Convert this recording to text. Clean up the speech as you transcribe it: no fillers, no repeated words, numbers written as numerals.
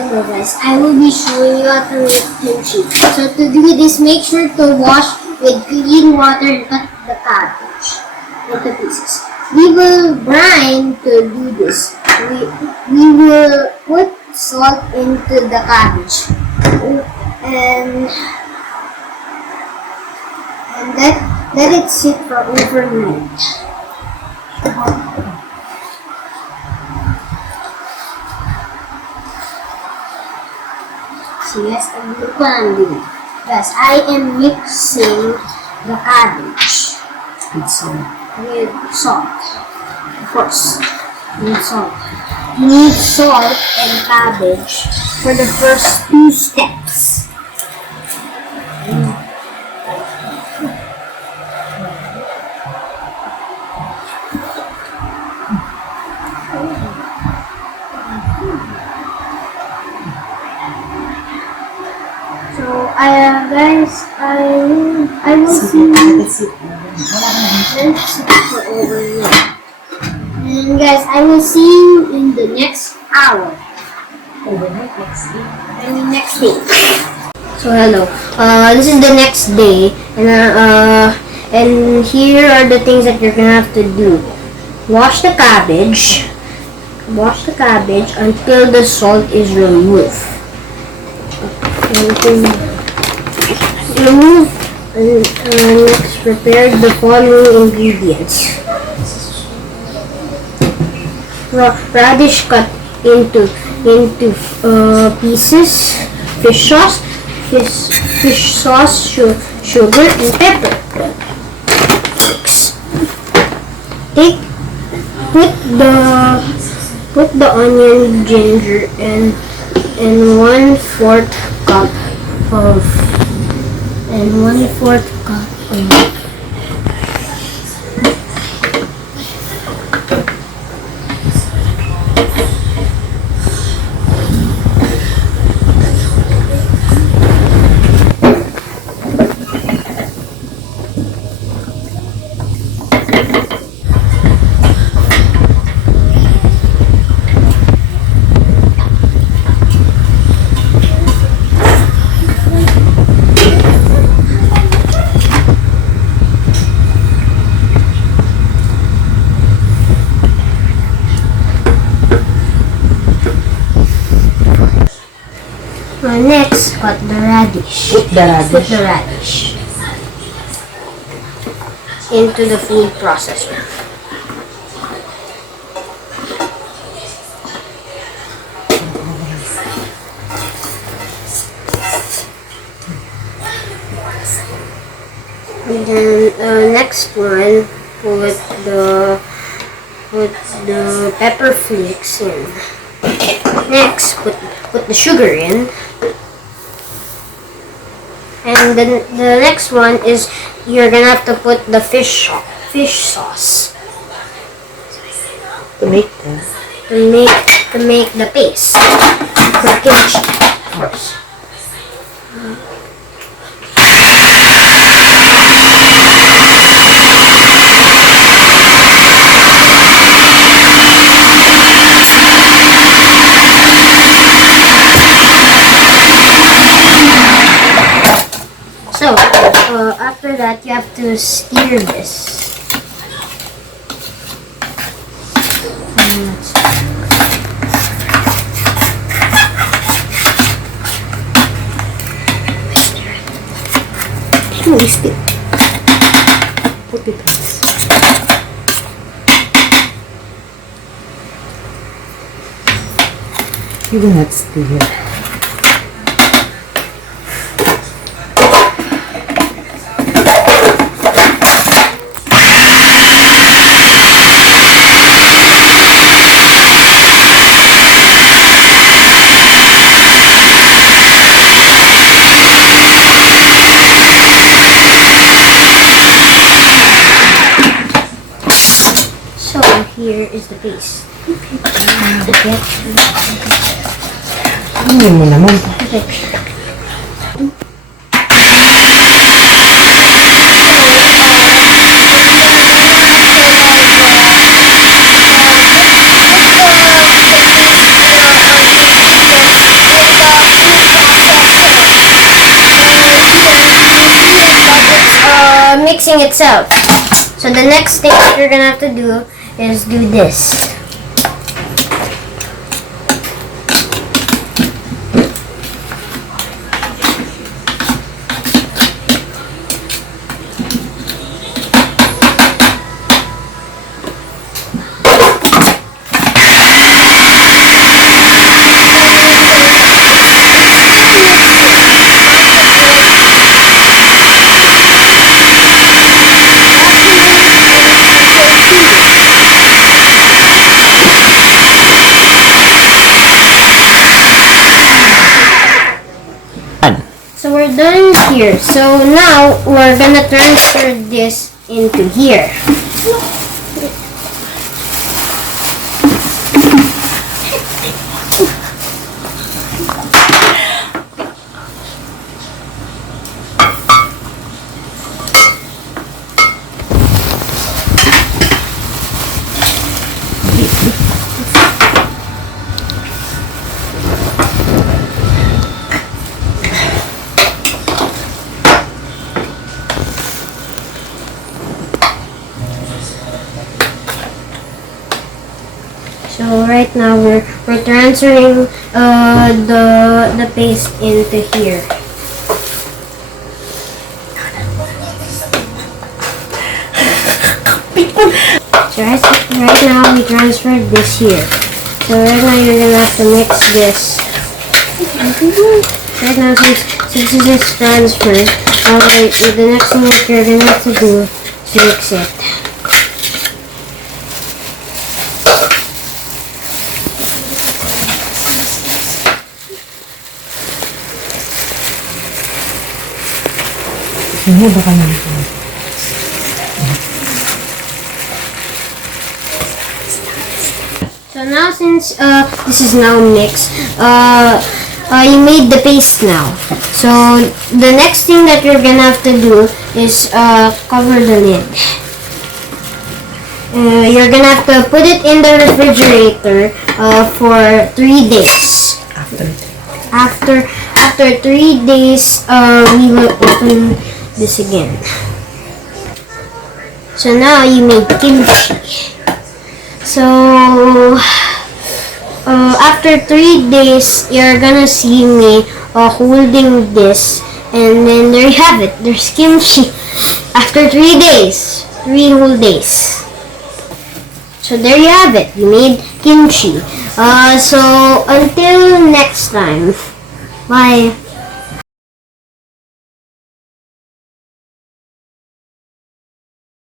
Hello guys, I will be showing you how to make kimchi. So to do this, make sure to wash with clean water and cut the cabbage into pieces. We will brine to do this. We will put salt into the cabbage and let it sit for overnight. So yes, look what I'm doing. Yes, I am mixing the cabbage With salt. with salt. Of course, with salt. You need salt and cabbage for the first 2 steps. So, guys, I will see you. Let's sit for over here. And guys, I will see you in the next hour. Overnight next day. I mean next day. So hello. This is the next day, and here are the things that you're gonna have to do. Wash the cabbage. Wash the cabbage until the salt is removed. Remove and next prepare the following ingredients. Radish cut into pieces, fish sauce, sugar, and pepper. Put the onion, ginger, and 1/4 cup of next, cut the radish. Put the radish. Put the radish into the food processor. And then next one, put the pepper flakes in. Next, put the sugar in. And then the next one is you're gonna have to put the fish sauce To make the paste for kimchi, of course. So, after that, you have to stir this. Twist it. Put it on. You will not stir it. Here is the paste. Hindi mo naman. mixing itself. So the next thing that you're gonna have to do is do this. So we're done here. So now we're gonna transfer this into here. So right now we're transferring the paste into here. So right now we transferred this here. So right now you're gonna have to mix this. Right now since this is transferred, the next thing that you're gonna have to do is mix it. Hindi ba ka naman? So now since this is now mixed, you made the paste now. So the next thing that you're gonna have to do is cover the lid. You're gonna have to put it in the refrigerator for 3 days. After 3 days, we will open this again. So now you made kimchi. So after 3 days, you're gonna see me holding this, and then there you have it. There's kimchi. After 3 days, 3 whole days. So there you have it. You made kimchi. So until next time, bye.